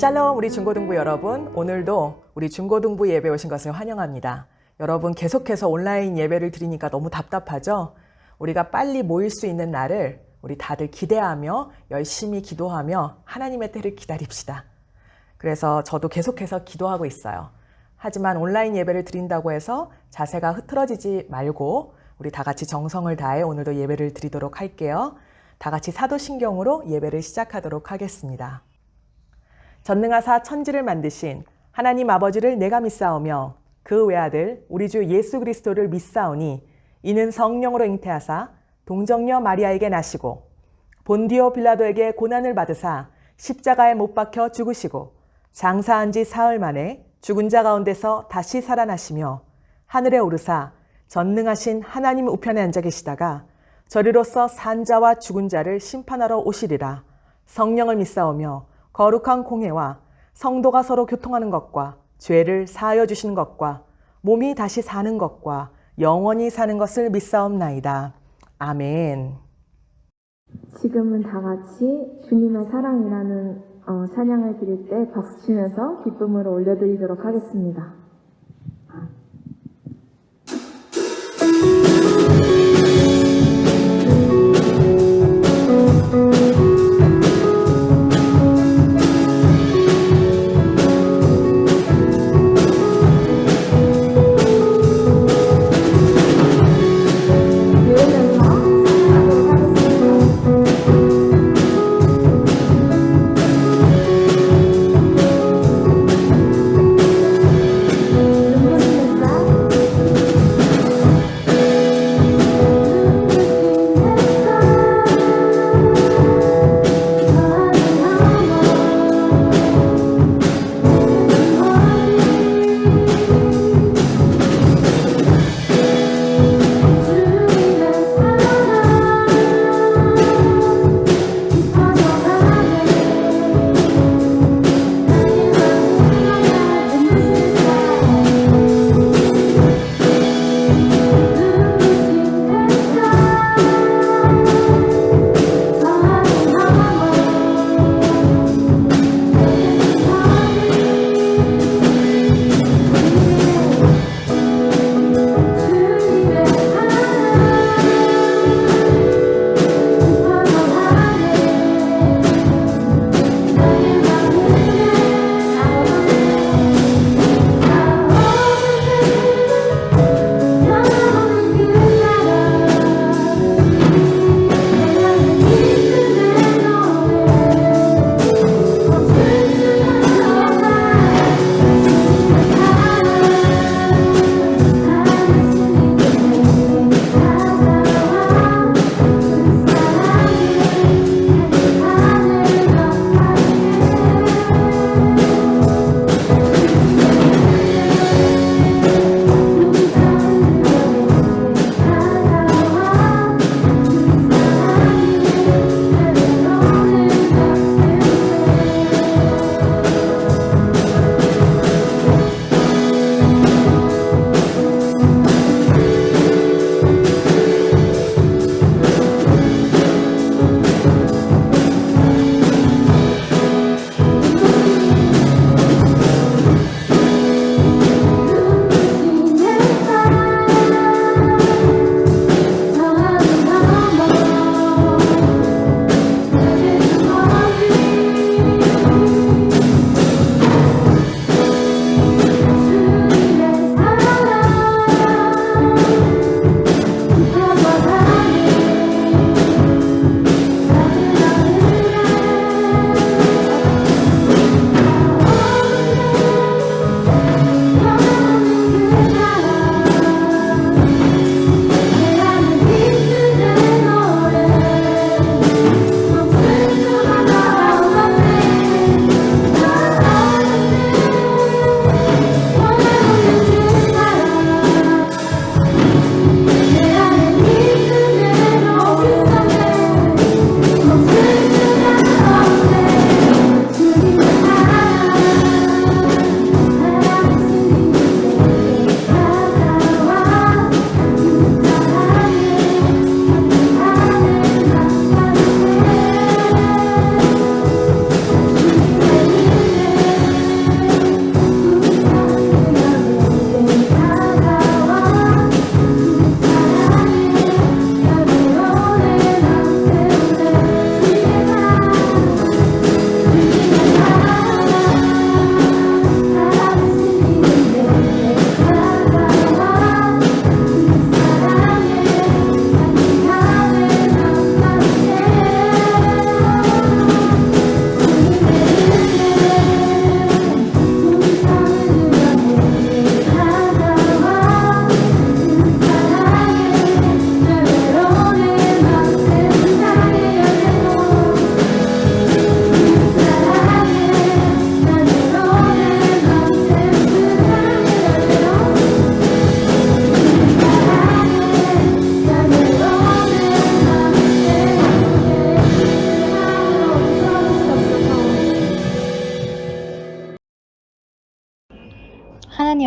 샬롬 우리 중고등부 여러분, 오늘도 우리 중고등부 예배 오신 것을 환영합니다. 여러분 계속해서 온라인 예배를 드리니까 너무 답답하죠? 우리가 빨리 모일 수 있는 날을 우리 다들 기대하며 열심히 기도하며 하나님의 때를 기다립시다. 그래서 저도 계속해서 기도하고 있어요. 하지만 온라인 예배를 드린다고 해서 자세가 흐트러지지 말고 우리 다 같이 정성을 다해 오늘도 예배를 드리도록 할게요. 다 같이 사도신경으로 예배를 시작하도록 하겠습니다. 전능하사 천지를 만드신 하나님 아버지를 내가 믿사오며 그 외아들 우리 주 예수 그리스도를 믿사오니 이는 성령으로 잉태하사 동정녀 마리아에게 나시고 본디오 빌라도에게 고난을 받으사 십자가에 못 박혀 죽으시고 장사한 지 사흘 만에 죽은 자 가운데서 다시 살아나시며 하늘에 오르사 전능하신 하나님 우편에 앉아 계시다가 저리로서 산 자와 죽은 자를 심판하러 오시리라. 성령을 믿사오며 거룩한 공회와 성도가 서로 교통하는 것과 죄를 사하여 주시는 것과 몸이 다시 사는 것과 영원히 사는 것을 믿사옵나이다. 아멘. 지금은 다 같이 주님의 사랑이라는 찬양을 드릴 때 박수 치면서 기쁨으로 올려드리도록 하겠습니다.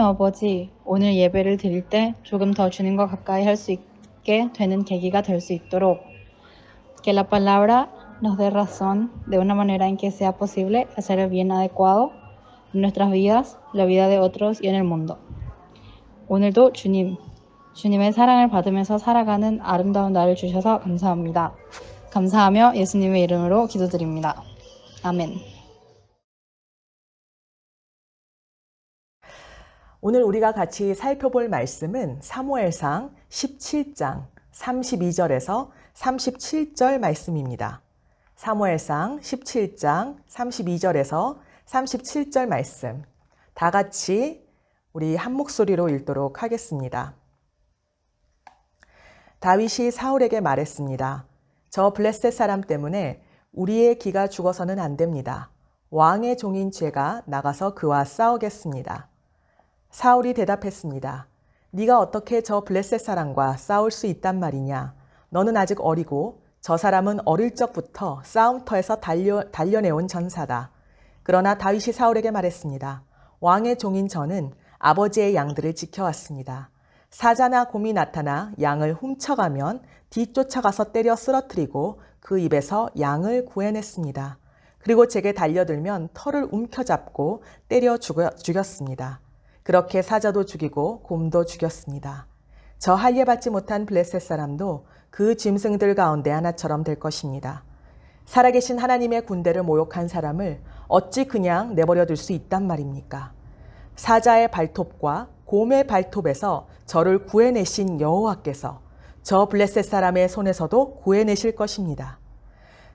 아버지, 오늘 예배를 드릴 때 조금 더 주님과 가까이 할 수 있게 되는 계기가 될 수 있도록 que la palabra nos dé razón de una manera en que sea posible hacer el bien adecuado en nuestras vidas, la vida de otros y en el mundo. 오늘도 주님의 사랑을 받으면서 살아가는 아름다운 날을 주셔서 감사합니다. 감사하며 예수님의 이름으로 기도드립니다. 아멘. 오늘 우리가 같이 살펴볼 말씀은 사무엘상 17장 32절에서 37절 말씀입니다. 사무엘상 17장 32절에서 37절 말씀. 다 같이 우리 한 목소리로 읽도록 하겠습니다. 다윗이 사울에게 말했습니다. 저 블레셋 사람 때문에 우리의 기가 죽어서는 안 됩니다. 왕의 종인 제가 나가서 그와 싸우겠습니다. 사울이 대답했습니다. 네가 어떻게 저 블레셋 사람과 싸울 수 있단 말이냐? 너는 아직 어리고 저 사람은 어릴 적부터 싸움터에서 단련해온 전사다. 그러나 다윗이 사울에게 말했습니다. 왕의 종인 저는 아버지의 양들을 지켜왔습니다. 사자나 곰이 나타나 양을 훔쳐가면 뒤쫓아가서 때려 쓰러뜨리고 그 입에서 양을 구해냈습니다. 그리고 제게 달려들면 털을 움켜잡고 때려 죽였습니다. 그렇게 사자도 죽이고 곰도 죽였습니다. 저 할례받지 못한 블레셋 사람도 그 짐승들 가운데 하나처럼 될 것입니다. 살아계신 하나님의 군대를 모욕한 사람을 어찌 그냥 내버려 둘 수 있단 말입니까? 사자의 발톱과 곰의 발톱에서 저를 구해내신 여호와께서 저 블레셋 사람의 손에서도 구해내실 것입니다.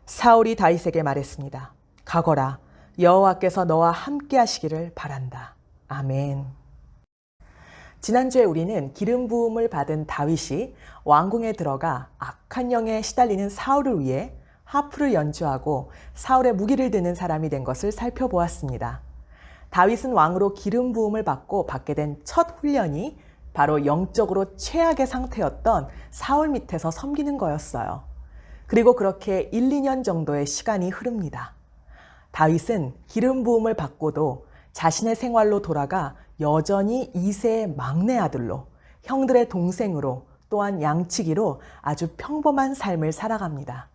사울이 다윗에게 말했습니다. 가거라, 여호와께서 너와 함께 하시기를 바란다. 아멘. 지난주에 우리는 기름 부음을 받은 다윗이 왕궁에 들어가 악한 영에 시달리는 사울을 위해 하프를 연주하고 사울의 무기를 드는 사람이 된 것을 살펴보았습니다. 다윗은 왕으로 기름 부음을 받고 받게 된 첫 훈련이 바로 영적으로 최악의 상태였던 사울 밑에서 섬기는 거였어요. 그리고 그렇게 1, 2년 정도의 시간이 흐릅니다. 다윗은 기름 부음을 받고도 자신의 생활로 돌아가 여전히 2세의 막내 아들로, 형들의 동생으로, 또한 양치기로 아주 평범한 삶을 살아갑니다.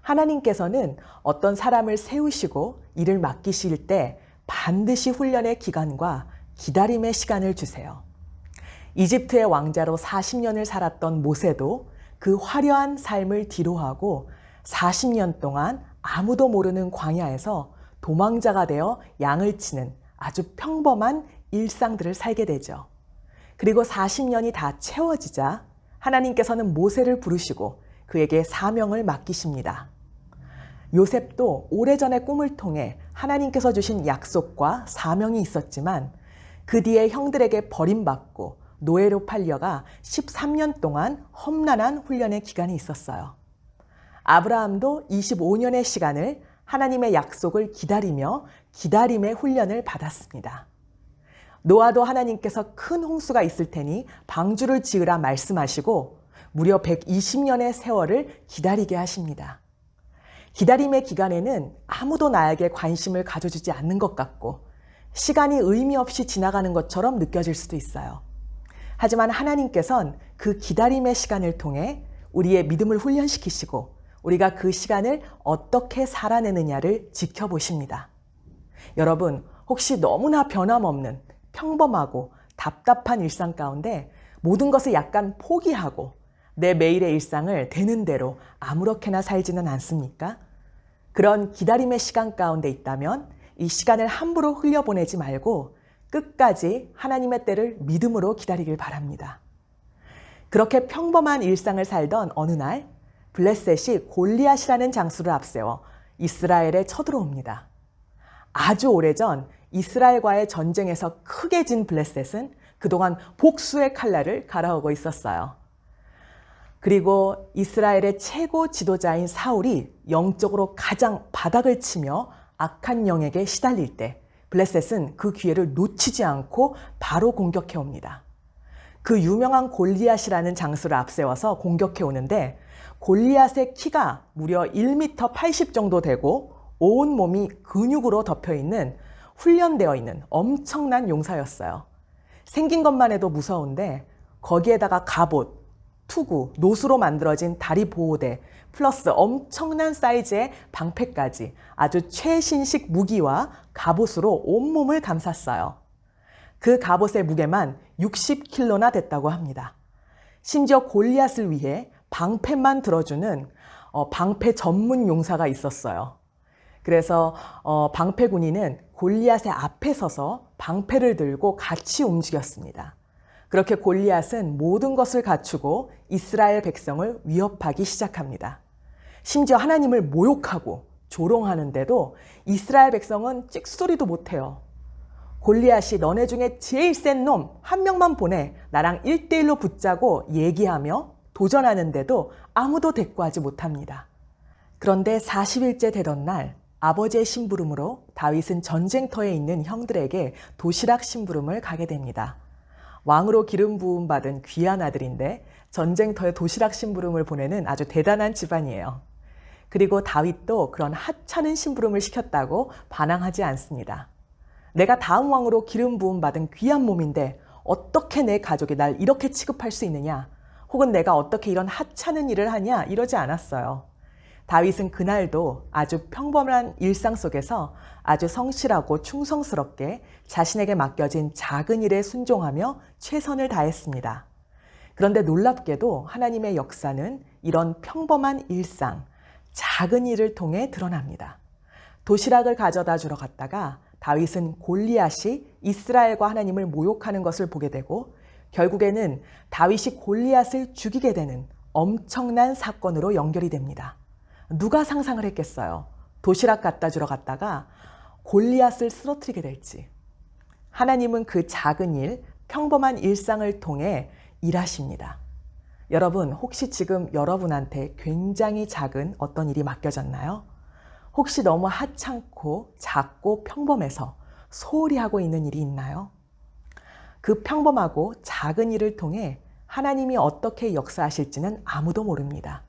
하나님께서는 어떤 사람을 세우시고 일을 맡기실 때 반드시 훈련의 기간과 기다림의 시간을 주세요. 이집트의 왕자로 40년을 살았던 모세도 그 화려한 삶을 뒤로하고 40년 동안 아무도 모르는 광야에서 도망자가 되어 양을 치는 아주 평범한 일상들을 살게 되죠. 그리고 40년이 다 채워지자 하나님께서는 모세를 부르시고 그에게 사명을 맡기십니다. 요셉도 오래전의 꿈을 통해 하나님께서 주신 약속과 사명이 있었지만 그 뒤에 형들에게 버림받고 노예로 팔려가 13년 동안 험난한 훈련의 기간이 있었어요. 아브라함도 25년의 시간을 하나님의 약속을 기다리며 기다림의 훈련을 받았습니다. 노아도 하나님께서 큰 홍수가 있을 테니 방주를 지으라 말씀하시고 무려 120년의 세월을 기다리게 하십니다. 기다림의 기간에는 아무도 나에게 관심을 가져주지 않는 것 같고 시간이 의미 없이 지나가는 것처럼 느껴질 수도 있어요. 하지만 하나님께서는 그 기다림의 시간을 통해 우리의 믿음을 훈련시키시고 우리가 그 시간을 어떻게 살아내느냐를 지켜보십니다. 여러분, 혹시 너무나 변함없는 평범하고 답답한 일상 가운데 모든 것을 약간 포기하고 내 매일의 일상을 되는 대로 아무렇게나 살지는 않습니까? 그런 기다림의 시간 가운데 있다면 이 시간을 함부로 흘려보내지 말고 끝까지 하나님의 때를 믿음으로 기다리길 바랍니다. 그렇게 평범한 일상을 살던 어느 날 블레셋이 골리앗이라는 장수를 앞세워 이스라엘에 쳐들어옵니다. 아주 오래전 이스라엘과의 전쟁에서 크게 진 블레셋은 그동안 복수의 칼날을 갈아오고 있었어요. 그리고 이스라엘의 최고 지도자인 사울이 영적으로 가장 바닥을 치며 악한 영에게 시달릴 때 블레셋은 그 기회를 놓치지 않고 바로 공격해 옵니다. 그 유명한 골리앗이라는 장수를 앞세워서 공격해 오는데 골리앗의 키가 무려 1m 80 정도 되고 온 몸이 근육으로 덮여 있는 훈련되어 있는 엄청난 용사였어요. 생긴 것만 해도 무서운데 거기에다가 갑옷, 투구, 노수로 만들어진 다리 보호대, 플러스 엄청난 사이즈의 방패까지 아주 최신식 무기와 갑옷으로 온몸을 감쌌어요. 그 갑옷의 무게만 60kg나 됐다고 합니다. 심지어 골리앗을 위해 방패만 들어주는 방패 전문 용사가 있었어요. 그래서 방패 군인은 골리앗의 앞에 서서 방패를 들고 같이 움직였습니다. 그렇게 골리앗은 모든 것을 갖추고 이스라엘 백성을 위협하기 시작합니다. 심지어 하나님을 모욕하고 조롱하는데도 이스라엘 백성은 찍소리도 못해요. 골리앗이 너네 중에 제일 센 놈 한 명만 보내 나랑 1대1로 붙자고 얘기하며 도전하는데도 아무도 대꾸하지 못합니다. 그런데 40일째 되던 날 아버지의 심부름으로 다윗은 전쟁터에 있는 형들에게 도시락 심부름을 가게 됩니다. 왕으로 기름 부음 받은 귀한 아들인데 전쟁터에 도시락 심부름을 보내는 아주 대단한 집안이에요. 그리고 다윗도 그런 하찮은 심부름을 시켰다고 반항하지 않습니다. 내가 다음 왕으로 기름 부음 받은 귀한 몸인데 어떻게 내 가족이 날 이렇게 취급할 수 있느냐? 혹은 내가 어떻게 이런 하찮은 일을 하냐? 이러지 않았어요. 다윗은 그날도 아주 평범한 일상 속에서 아주 성실하고 충성스럽게 자신에게 맡겨진 작은 일에 순종하며 최선을 다했습니다. 그런데 놀랍게도 하나님의 역사는 이런 평범한 일상, 작은 일을 통해 드러납니다. 도시락을 가져다 주러 갔다가 다윗은 골리앗이 이스라엘과 하나님을 모욕하는 것을 보게 되고 결국에는 다윗이 골리앗을 죽이게 되는 엄청난 사건으로 연결이 됩니다. 누가 상상을 했겠어요? 도시락 갖다 주러 갔다가 골리앗을 쓰러뜨리게 될지. 하나님은 그 작은 일, 평범한 일상을 통해 일하십니다. 여러분, 혹시 지금 여러분한테 굉장히 작은 어떤 일이 맡겨졌나요? 혹시 너무 하찮고 작고 평범해서 소홀히 하고 있는 일이 있나요? 그 평범하고 작은 일을 통해 하나님이 어떻게 역사하실지는 아무도 모릅니다.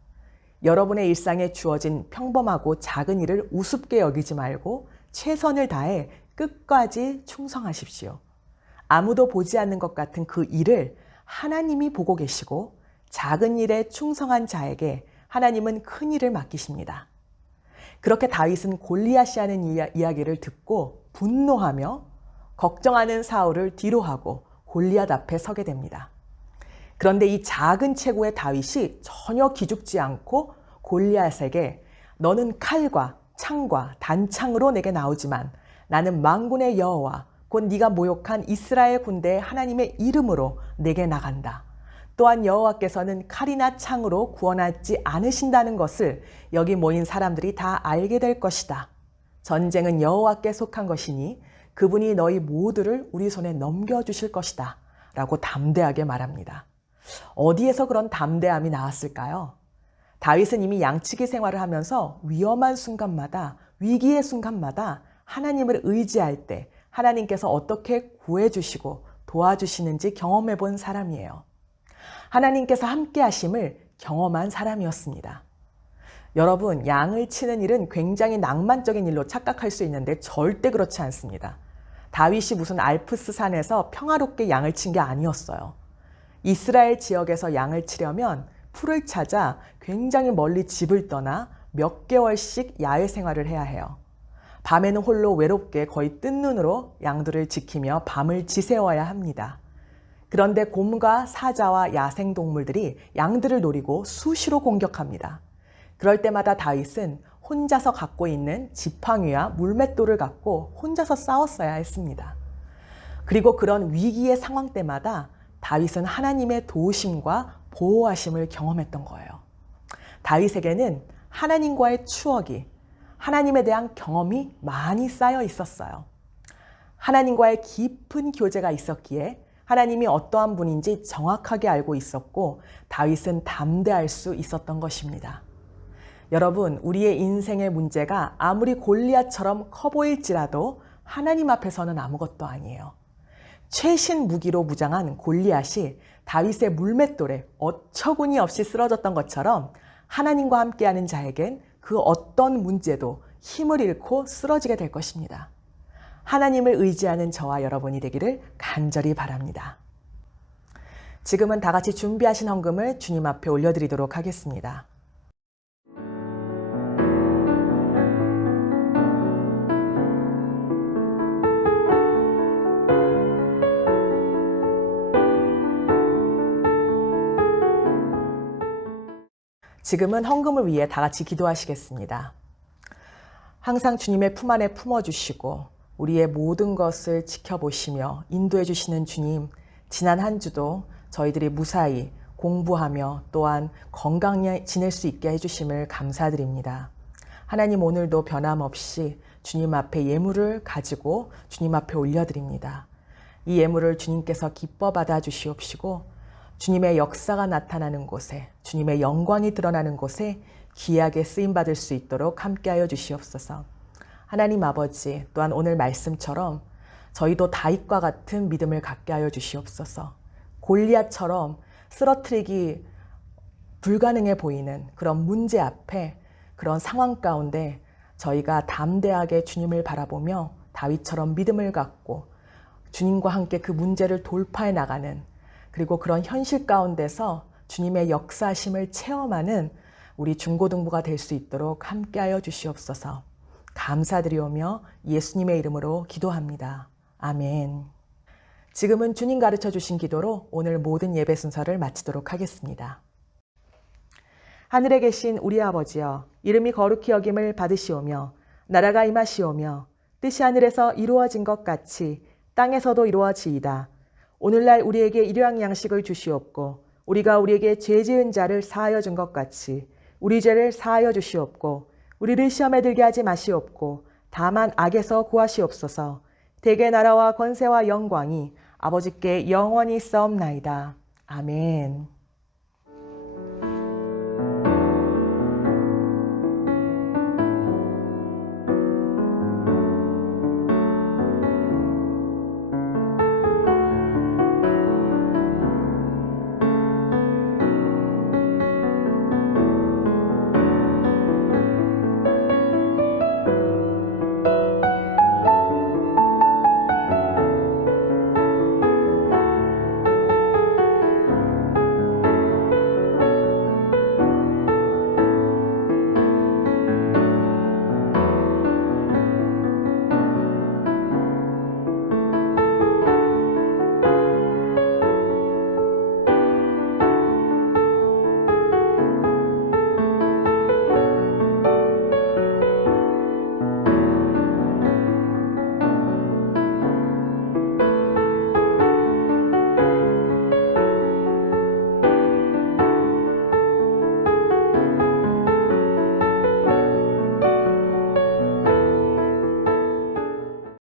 여러분의 일상에 주어진 평범하고 작은 일을 우습게 여기지 말고 최선을 다해 끝까지 충성하십시오. 아무도 보지 않는 것 같은 그 일을 하나님이 보고 계시고 작은 일에 충성한 자에게 하나님은 큰 일을 맡기십니다. 그렇게 다윗은 골리앗이 하는 이야기를 듣고 분노하며 걱정하는 사울을 뒤로하고 골리앗 앞에 서게 됩니다. 그런데 이 작은 체구의 다윗이 전혀 기죽지 않고 골리앗에게 너는 칼과 창과 단창으로 내게 나오지만 나는 만군의 여호와 곧 네가 모욕한 이스라엘 군대의 하나님의 이름으로 내게 나간다. 또한 여호와께서는 칼이나 창으로 구원하지 않으신다는 것을 여기 모인 사람들이 다 알게 될 것이다. 전쟁은 여호와께 속한 것이니 그분이 너희 모두를 우리 손에 넘겨주실 것이다. 라고 담대하게 말합니다. 어디에서 그런 담대함이 나왔을까요? 다윗은 이미 양치기 생활을 하면서 위험한 순간마다, 위기의 순간마다 하나님을 의지할 때 하나님께서 어떻게 구해주시고 도와주시는지 경험해 본 사람이에요. 하나님께서 함께 하심을 경험한 사람이었습니다. 여러분, 양을 치는 일은 굉장히 낭만적인 일로 착각할 수 있는데 절대 그렇지 않습니다. 다윗이 무슨 알프스 산에서 평화롭게 양을 친 게 아니었어요. 이스라엘 지역에서 양을 치려면 풀을 찾아 굉장히 멀리 집을 떠나 몇 개월씩 야외 생활을 해야 해요. 밤에는 홀로 외롭게 거의 뜬 눈으로 양들을 지키며 밤을 지새워야 합니다. 그런데 곰과 사자와 야생동물들이 양들을 노리고 수시로 공격합니다. 그럴 때마다 다윗은 혼자서 갖고 있는 지팡이와 물맷돌을 갖고 혼자서 싸웠어야 했습니다. 그리고 그런 위기의 상황 때마다 다윗은 하나님의 도우심과 보호하심을 경험했던 거예요. 다윗에게는 하나님과의 추억이, 하나님에 대한 경험이 많이 쌓여 있었어요. 하나님과의 깊은 교제가 있었기에 하나님이 어떠한 분인지 정확하게 알고 있었고 다윗은 담대할 수 있었던 것입니다. 여러분, 우리의 인생의 문제가 아무리 골리앗처럼 커 보일지라도 하나님 앞에서는 아무것도 아니에요. 최신 무기로 무장한 골리앗이 다윗의 물맷돌에 어처구니 없이 쓰러졌던 것처럼 하나님과 함께하는 자에겐 그 어떤 문제도 힘을 잃고 쓰러지게 될 것입니다. 하나님을 의지하는 저와 여러분이 되기를 간절히 바랍니다. 지금은 다 같이 준비하신 헌금을 주님 앞에 올려드리도록 하겠습니다. 지금은 헌금을 위해 다 같이 기도하시겠습니다. 항상 주님의 품 안에 품어주시고 우리의 모든 것을 지켜보시며 인도해 주시는 주님, 지난 한 주도 저희들이 무사히 공부하며 또한 건강히 지낼 수 있게 해주심을 감사드립니다. 하나님, 오늘도 변함없이 주님 앞에 예물을 가지고 주님 앞에 올려드립니다. 이 예물을 주님께서 기뻐 받아 주시옵시고 주님의 역사가 나타나는 곳에, 주님의 영광이 드러나는 곳에 귀하게 쓰임받을 수 있도록 함께하여 주시옵소서. 하나님 아버지, 또한 오늘 말씀처럼 저희도 다윗과 같은 믿음을 갖게 하여 주시옵소서. 골리앗처럼 쓰러뜨리기 불가능해 보이는 그런 문제 앞에, 그런 상황 가운데 저희가 담대하게 주님을 바라보며 다윗처럼 믿음을 갖고 주님과 함께 그 문제를 돌파해 나가는, 그리고 그런 현실 가운데서 주님의 역사심을 체험하는 우리 중고등부가 될 수 있도록 함께하여 주시옵소서. 감사드리오며 예수님의 이름으로 기도합니다. 아멘. 지금은 주님 가르쳐 주신 기도로 오늘 모든 예배 순서를 마치도록 하겠습니다. 하늘에 계신 우리 아버지여, 이름이 거룩히 여김을 받으시오며 나라가 임하시오며 뜻이 하늘에서 이루어진 것 같이 땅에서도 이루어지이다. 오늘날 우리에게 일용할 양식을 주시옵고 우리가 우리에게 죄 지은 자를 사하여 준 것 같이 우리 죄를 사하여 주시옵고 우리를 시험에 들게 하지 마시옵고 다만 악에서 구하시옵소서. 대개 나라와 권세와 영광이 아버지께 영원히 있사옵나이다. 아멘.